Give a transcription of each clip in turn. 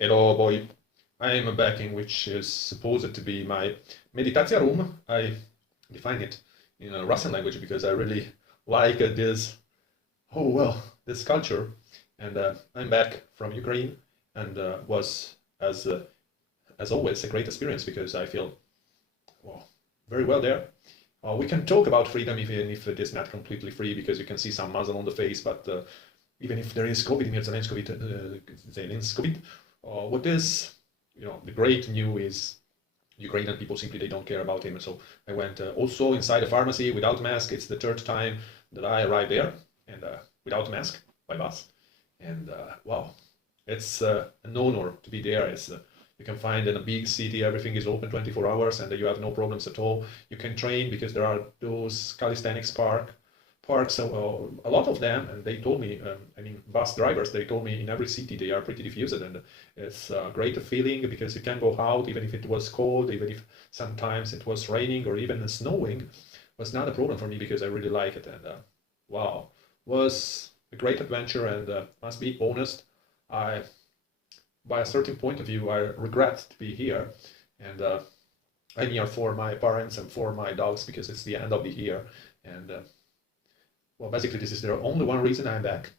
Hello, boy. I'm back in which is supposed to be my meditation room. I define it in a Russian language because I really like this culture. And I'm back from Ukraine, and was as always a great experience because I feel well very well there. We can talk about freedom even if it is not completely free because you can see some muzzle on the face, but even if there is COVID, Zelensky, what is the great news is Ukrainian people simply they don't care about him. So I went also inside a pharmacy without mask. It's the third time that I arrived there and without mask by bus. And wow, it's an honor to be there. You can find in a big city everything is open 24 hours and you have no problems at all. You can train because there are those calisthenics parks, a lot of them, and they told me, I mean, bus drivers, they told me in every city they are pretty diffused, and it's a great feeling because you can go out even if it was cold, even if sometimes it was raining or even snowing, was not a problem for me because I really like it, and wow, was a great adventure, and must be honest, I, by a certain point of view, I regret to be here, and I'm here for my parents and for my dogs because it's the end of the year, and well, basically, this is the only one reason I'm back.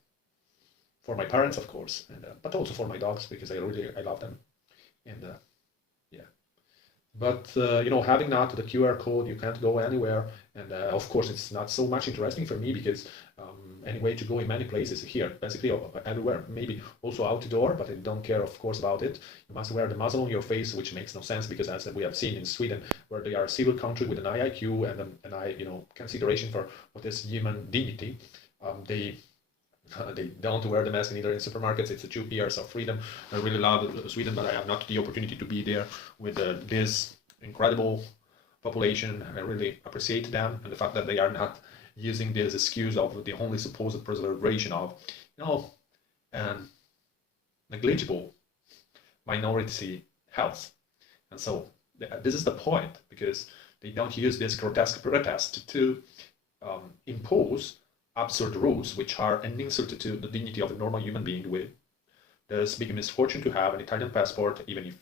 For my parents, of course, and but also for my dogs because I love them. And yeah, but having not the QR code, you can't go anywhere. And of course, it's not so much interesting for me because any way to go in many places here, basically everywhere, maybe also outdoor, but I don't care, of course, about it. You must wear the muzzle on your face, which makes no sense because as we have seen in Sweden, where they are a civil country with an IIQ and consideration for what is human dignity, they don't wear the mask neither in supermarkets. It's the 2 years of freedom. I really love Sweden, but I have not the opportunity to be there with this incredible population. I really appreciate them and the fact that they are not using this excuse of the only supposed preservation of, and negligible minority health. And so this is the point because they don't use this grotesque protest to impose absurd rules which are an insult to the dignity of a normal human being with this big misfortune to have an Italian passport, even if,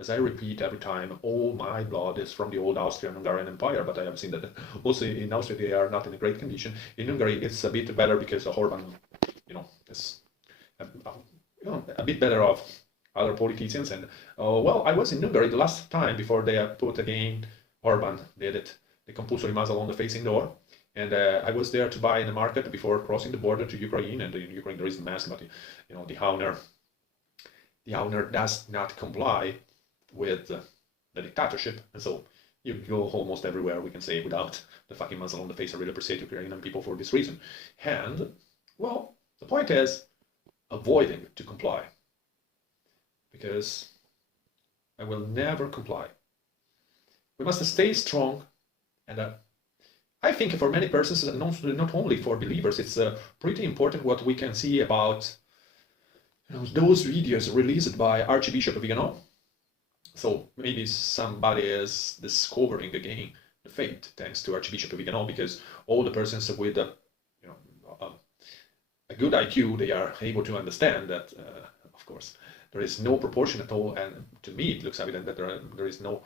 as I repeat every time, all my blood is from the old Austrian-Hungarian Empire, but I have seen that also in Austria they are not in a great condition. In Hungary it's a bit better because Orban, is a bit better off other politicians. And well, I was in Hungary the last time before they put again Orban did it, the compulsory muzzle on the facing door. And I was there to buy in the market before crossing the border to Ukraine. And in Ukraine there is a mask, but the owner does not comply with the dictatorship, and so you go almost everywhere, we can say, without the fucking muzzle on the face. I really appreciate Ukrainian people for this reason. And well, the point is avoiding to comply, because I will never comply. We must stay strong, and I think for many persons, not only for believers, it's pretty important what we can see about those videos released by Archbishop Vigano. So maybe somebody is discovering again the faith thanks to Archbishop Vigano, because all the persons with a good IQ, they are able to understand that, of course, there is no proportion at all, and to me it looks evident that there is no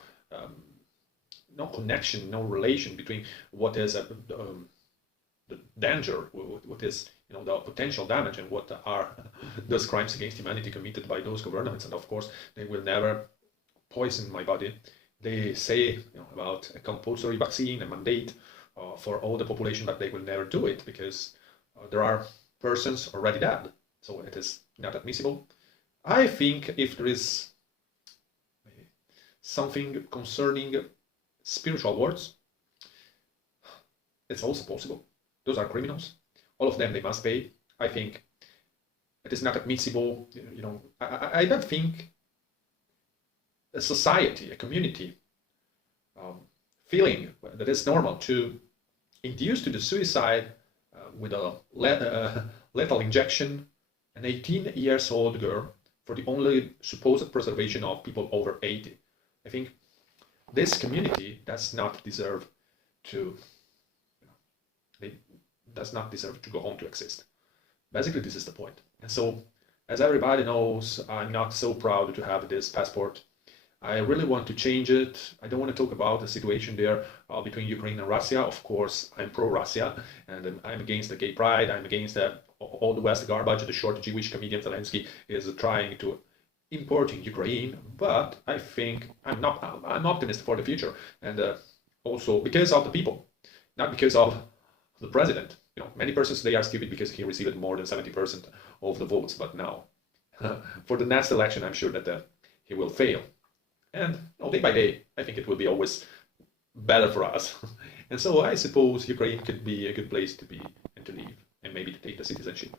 connection, no relation between what is the danger, what is the potential damage, and what are those crimes against humanity committed by those governments. And of course, they will never poison my body. They say about a compulsory vaccine, a mandate for all the population, but they will never do it because there are persons already dead. So it is not admissible. I think if there is something concerning spiritual words, it's also possible. Those are criminals. All of them, they must pay. I think it is not admissible. I don't think a society, a community, feeling that it's normal to induce to the suicide with a lethal injection an 18 years old girl for the only supposed preservation of people over 80. I think this community does not deserve to they does not deserve to go home to exist. Basically, this is the point. And so As everybody knows, I'm not so proud to have this passport. I really want to change it. I don't want to talk about the situation there between Ukraine and Russia. Of course, I'm pro-Russia, and I'm against the gay pride. I'm against all the West garbage. The short Jewish comedian Zelensky is trying to import in Ukraine. But I think I'm optimistic for the future, and also because of the people, not because of the president. You know, many persons they are stupid because he received more than 70% of the votes. But now, for the next election, I'm sure that he will fail. And day by day, I think it will be always better for us. And so I suppose Ukraine could be a good place to be and to live and maybe to take the citizenship.